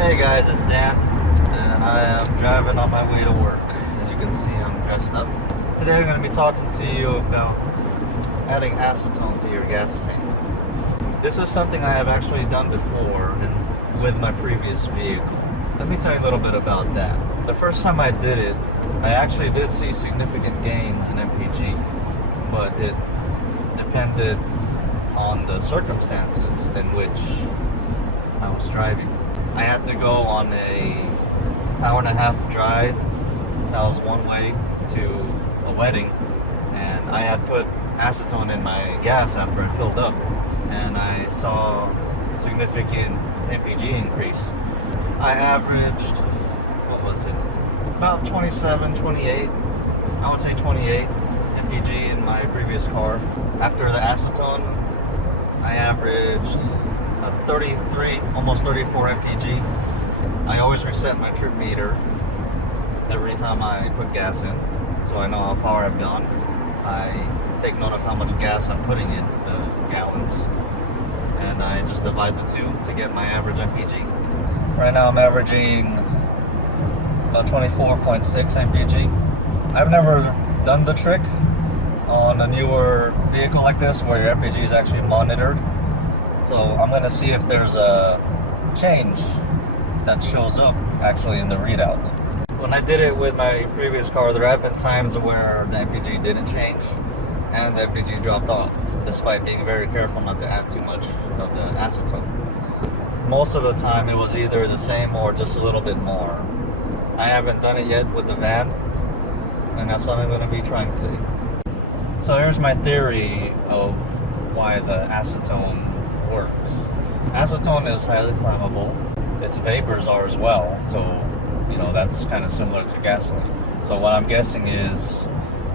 Hey guys, it's Dan, and I am driving on my way to work. As you can see, I'm dressed up. Today I'm going to be talking to you about adding acetone to your gas tank. This is something I have actually done before with my previous vehicle. Let me tell you a little bit about that. The first time I did it, I actually did see significant gains in MPG, but it depended on the circumstances in which I was driving. I had to go on a hour-and-a-half drive. That was one way to a wedding, and I had put acetone in my gas after I filled up, and I saw significant MPG increase. I averaged, what was it, about 27, 28, I would say 28 MPG in my previous car. After the acetone, I averaged 33, almost 34 MPG. I always reset my trip meter every time I put gas in, so I know how far I've gone. I take note of how much gas I'm putting in, the gallons, and I just divide the two to get my average MPG. Right now I'm averaging about 24.6 MPG. I've never done the trick on a newer vehicle like this where your MPG is actually monitored. So I'm going to see if there's a change that shows up actually in the readout. When I did it with my previous car, there have been times where the MPG didn't change and the MPG dropped off, despite being very careful not to add too much of the acetone. Most of the time it was either the same or just a little bit more. I haven't done it yet with the van, and that's what I'm going to be trying today. So here's my theory of why the acetone works. Acetone is highly flammable. Its vapors are as well, so that's kind of similar to gasoline. So what I'm guessing is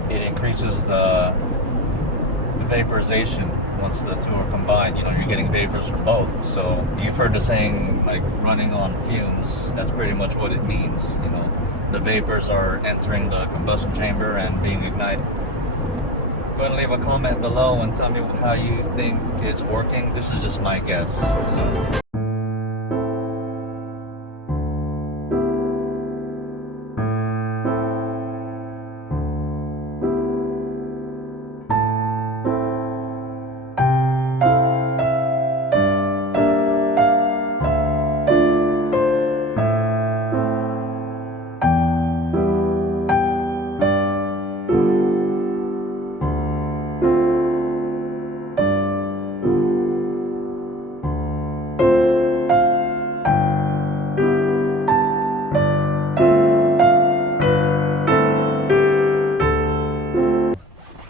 it increases the vaporization once the two are combined. You're getting vapors from both. So you've heard the saying like running on fumes. That's pretty much what it means. The vapors are entering the combustion chamber and being ignited. Go ahead and leave a comment below and tell me how you think it's working. This is just my guess. So.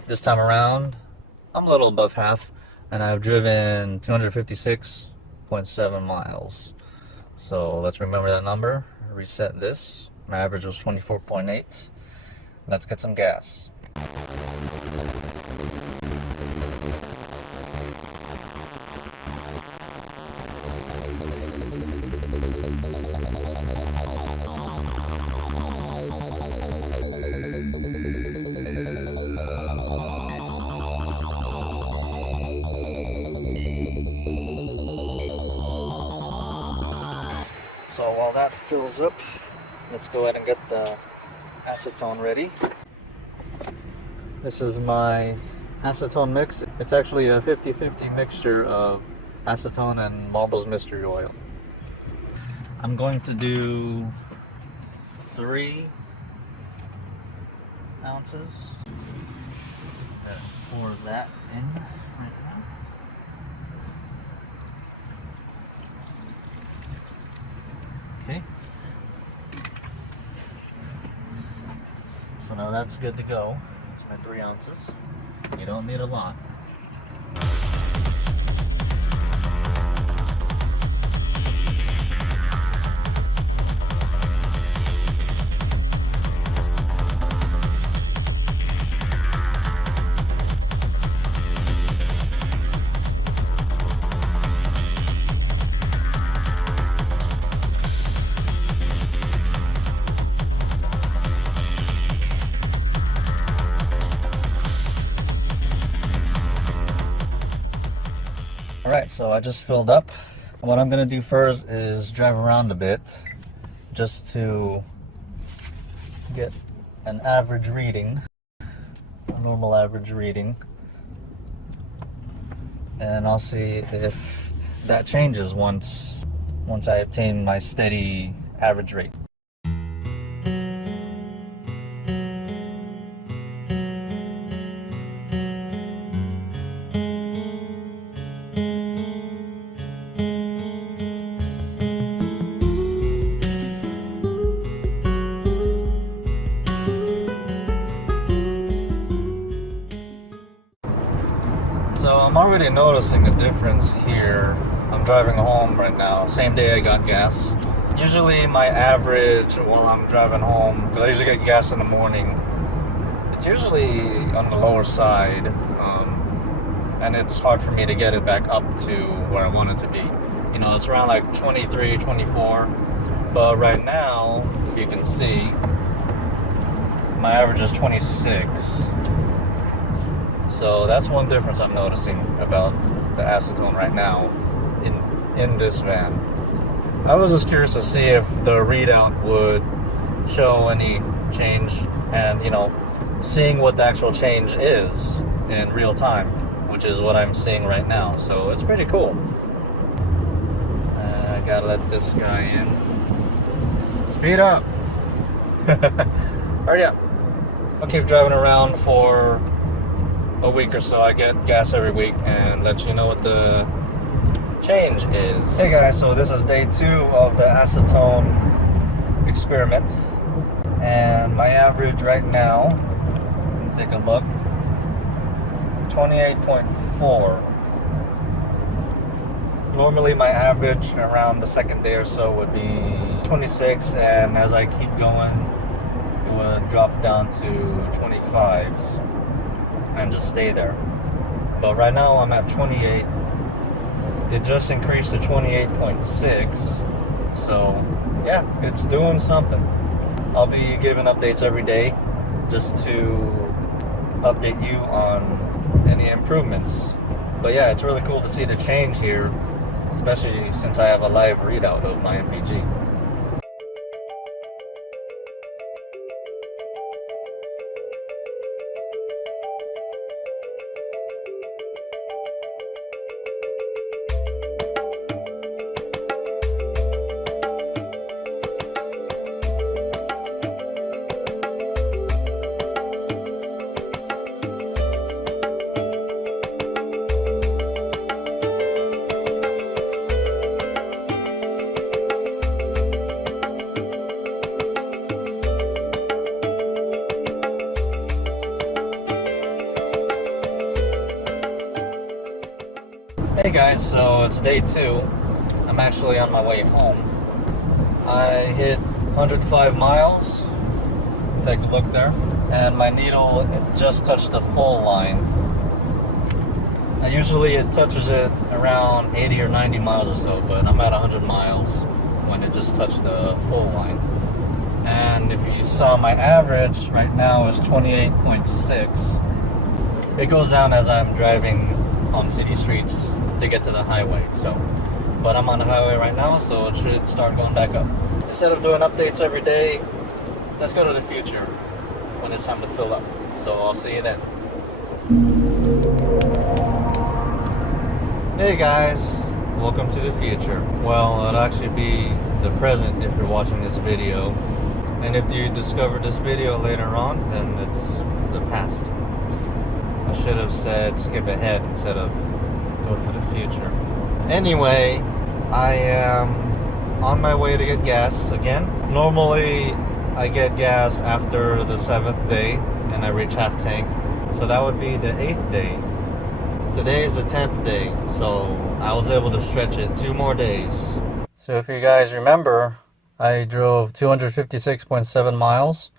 This time around, I'm a little above half, and I've driven 256.7 miles. So let's remember that number, reset this. My average was 24.8. Let's get some gas. So while that fills up, let's go ahead and get the acetone ready. This is my acetone mix. It's actually a 50-50 mixture of acetone and Marble's Mystery Oil. I'm going to do 3 ounces. So pour that in right now. Okay. So now that's good to go. It's my 3 ounces. You don't need a lot. Alright, so I just filled up What I'm gonna do first is drive around a bit just to get an average reading, a normal average reading, and I'll see if that changes once I obtain my steady average rate. So I'm already noticing a difference here. I'm driving home right now, same day I got gas. Usually my average while I'm driving home, because I usually get gas in the morning, it's usually on the lower side, and it's hard for me to get it back up to where I want it to be. You know, it's around like 23, 24, but right now, you can see, my average is 26. So that's one difference I'm noticing about the acetone right now in this van. I was just curious to see if the readout would show any change, and you know, seeing what the actual change is in real time, which is what I'm seeing right now. So it's pretty cool. I gotta let this guy in. Speed up! Hurry up! I'll keep driving around for a week or so. I get gas every week and let you know what the change is. Hey guys, so this is day 2 of the Acetone Experiment, and my average right now, take a look, 28.4. Normally my average around the second day or so would be 26, and as I keep going it would drop down to 25s and just stay there. But right now I'm at 28. It just increased to 28.6. So yeah, it's doing something. I'll be giving updates every day just to update you on any improvements. But yeah, it's really cool to see the change here, especially since I have a live readout of my MPG. Hey guys, so it's day 2. I'm actually on my way home. I hit 105 miles. Take a look there. And my needle just touched the full line. And usually it touches it around 80 or 90 miles or so, but I'm at 100 miles when it just touched the full line. And if you saw, my average right now is 28.6. It goes down as I'm driving on city streets to get to the highway. So, but I'm on the highway right now, so it should start going back up. Instead of doing updates every day, let's go to the future when it's time to fill up. So I'll see you then. Hey guys, welcome to the future. Well, it'll actually be the present if you're watching this video, and if you discover this video later on, then it's the past. I should have said skip ahead instead of go to the future. Anyway, I am on my way to get gas again. Normally I get gas after the 7th day and I reach half tank, so that would be the 8th day. Today is the 10th day, so I was able to stretch it 2 more days. So if you guys remember, I drove 256.7 miles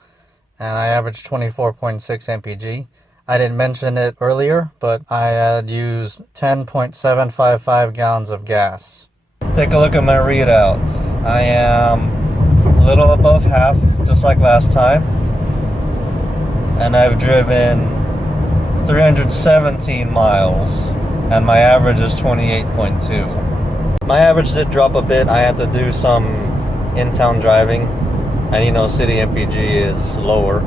and I averaged 24.6 mpg. I didn't mention it earlier, but I had used 10.755 gallons of gas. Take a look at my readouts. I am a little above half, just like last time. And I've driven 317 miles, and my average is 28.2. My average did drop a bit. I had to do some in-town driving, and you know, city MPG is lower.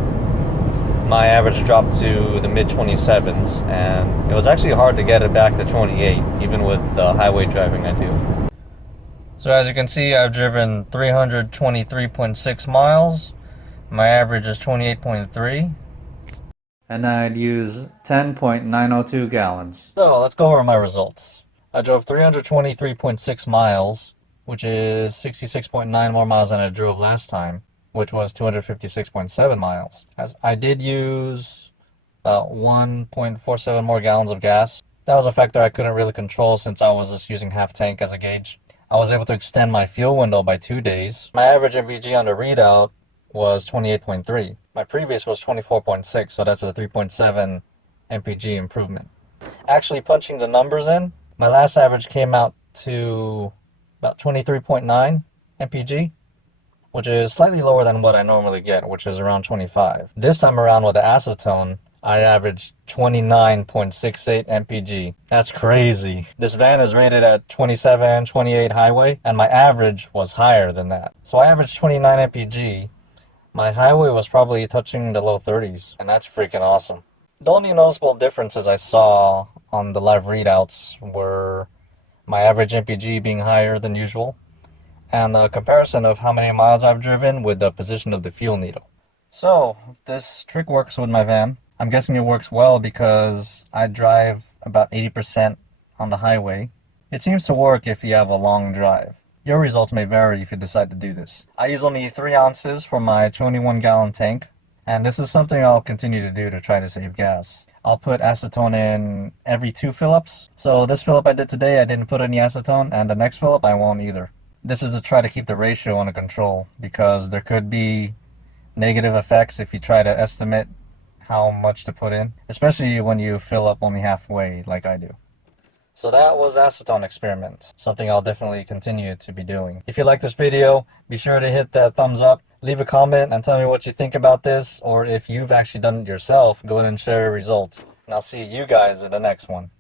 My average dropped to the mid-27s, and it was actually hard to get it back to 28, even with the highway driving I do. So as you can see, I've driven 323.6 miles. My average is 28.3. And I'd use 10.902 gallons. So let's go over my results. I drove 323.6 miles, which is 66.9 more miles than I drove last time, which was 256.7 miles. As I did use about 1.47 more gallons of gas. That was a factor I couldn't really control since I was just using half tank as a gauge. I was able to extend my fuel window by 2 days. My average MPG on the readout was 28.3. My previous was 24.6, so that's a 3.7 MPG improvement. Actually punching the numbers in, my last average came out to about 23.9 MPG, which is slightly lower than what I normally get, which is around 25. This time around with the acetone, I averaged 29.68 MPG. That's crazy. This van is rated at 27, 28 highway, and my average was higher than that. So I averaged 29 MPG. My highway was probably touching the low 30s, and that's freaking awesome. The only noticeable differences I saw on the live readouts were my average MPG being higher than usual, and the comparison of how many miles I've driven with the position of the fuel needle. So, this trick works with my van. I'm guessing it works well because I drive about 80% on the highway. It seems to work if you have a long drive. Your results may vary if you decide to do this. I use only 3 ounces for my 21-gallon tank, and this is something I'll continue to do to try to save gas. I'll put acetone in every 2 fill-ups. So this fill-up I did today, I didn't put any acetone, and the next fill-up I won't either. This is to try to keep the ratio under control because there could be negative effects if you try to estimate how much to put in, especially when you fill up only halfway like I do. So that was the Acetone Experiment, something I'll definitely continue to be doing. If you like this video, be sure to hit that thumbs up, leave a comment and tell me what you think about this, or if you've actually done it yourself, go ahead and share your results. And I'll see you guys in the next one.